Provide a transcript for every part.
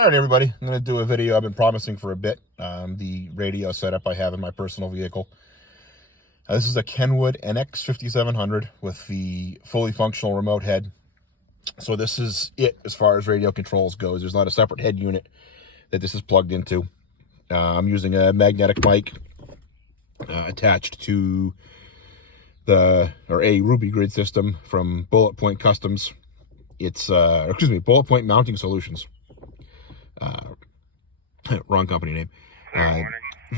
All right, everybody, I'm going to do a video I've been promising for a bit. The radio setup I have in my personal vehicle. This is a Kenwood NX 5700 with the fully functional remote head. So this is it as far as radio controls goes. There's not a separate head unit that this is plugged into. I'm using a magnetic mic attached to a Ruby grid system from Bullet Point Customs. It's Bullet Point Mounting Solutions. Wrong company name.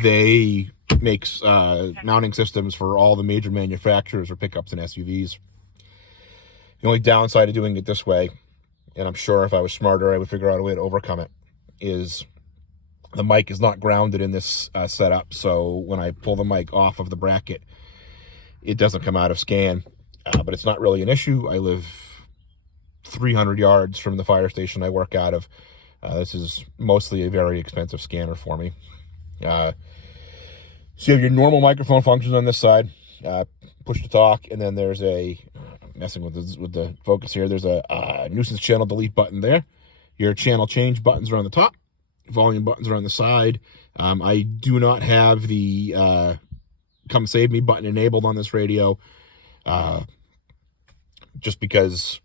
They makes mounting systems for all the major manufacturers for pickups and SUVs. The only downside of doing it this way, and I'm sure if I was smarter I would figure out a way to overcome it, is the mic is not grounded in this setup. So when I pull the mic off of the bracket, it doesn't come out of scan. But it's not really an issue. I live 300 yards from the fire station I work out of. This is mostly a very expensive scanner for me. So you have your normal microphone functions on this side, push to talk, and then there's messing with the focus here, there's a nuisance channel delete button there. Your channel change buttons are on the top, volume buttons are on the side. I do not have the come save me button enabled on this radio, just because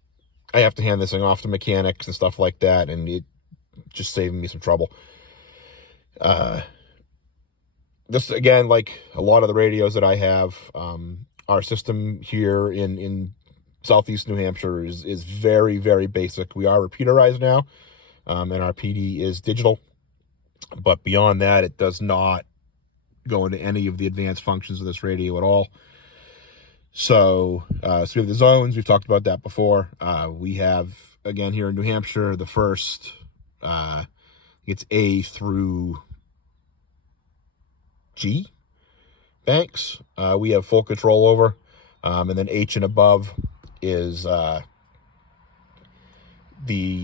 I have to hand this thing off to mechanics and stuff like that, and it just saving me some trouble. This, again, like a lot of the radios that I have, our system here in southeast New Hampshire is very, very basic. We are repeaterized now, and our PD is digital. But beyond that, it does not go into any of the advanced functions of this radio at all. So we have the zones. We've talked about that before. We have, again, here in New Hampshire, the first... it's A through G banks we have full control over, and then H and above is the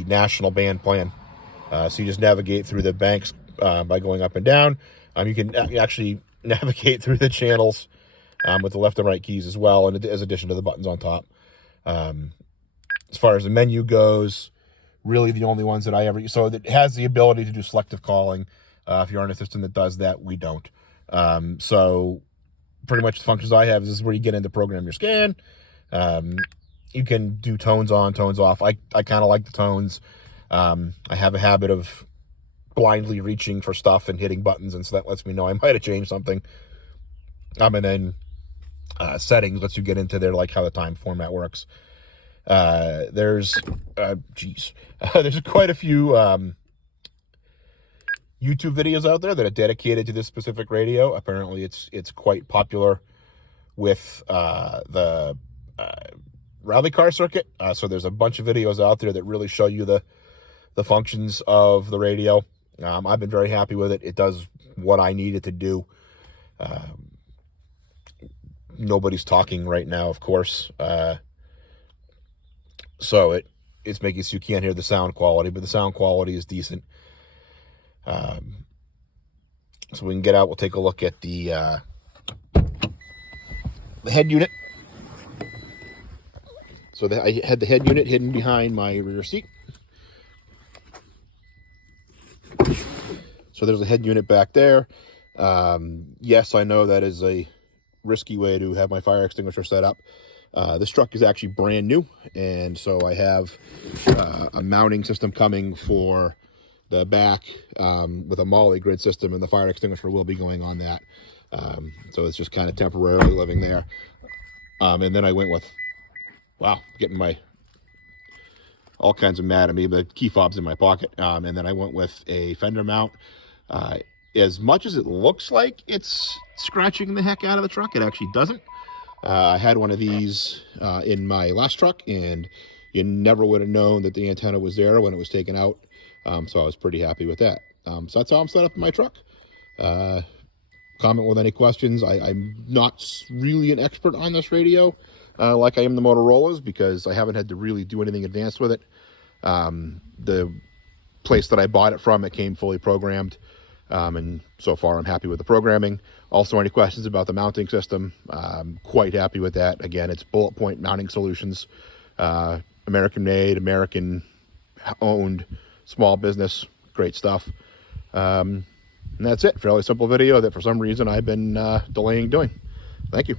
national band plan. So you just navigate through the banks by going up and down. You can actually navigate through the channels with the left and right keys as well, and as addition to the buttons on top. As far as the menu goes, really the only ones that I ever use. So it has the ability to do selective calling. If you're on a system that does that, we don't. So pretty much the functions I have is where you get into program your scan. You can do tones on, tones off. I kind of like the tones. I have a habit of blindly reaching for stuff and hitting buttons, and so that lets me know I might have changed something. And then settings lets you get into there, like how the time format works. There's quite a few YouTube videos out there that are dedicated to this specific radio. Apparently it's quite popular with the rally car circuit. So there's a bunch of videos out there that really show you the functions of the radio. I've been very happy with it. It does what I need it to do. Nobody's talking right now, of course. So it's making it so you can't hear the sound quality, but the sound quality is decent. So we can get out, we'll take a look at the head unit. So I had the head unit hidden behind my rear seat. So there's a head unit back there. Yes, I know that is a risky way to have my fire extinguisher set up. This truck is actually brand new, and so I have a mounting system coming for the back with a MOLLE grid system, and the fire extinguisher will be going on that. So it's just kind of temporarily living there. And then I went with, getting all kinds of mad at me, but key fobs in my pocket. And then I went with a fender mount. As much as it looks like it's scratching the heck out of the truck, it actually doesn't. I had one of these in my last truck, and you never would have known that the antenna was there when it was taken out. So I was pretty happy with that. So that's how I'm set up in my truck. Comment with any questions. I'm not really an expert on this radio like I am the Motorola's, because I haven't had to really do anything advanced with it. The place that I bought it from, it came fully programmed. And so far I'm happy with the programming. Also, any questions about the mounting system, I'm quite happy with that. Again, it's Bullet Point Mounting Solutions, American made, American owned, small business, great stuff. And that's it. Fairly simple video that for some reason I've been delaying doing. Thank you.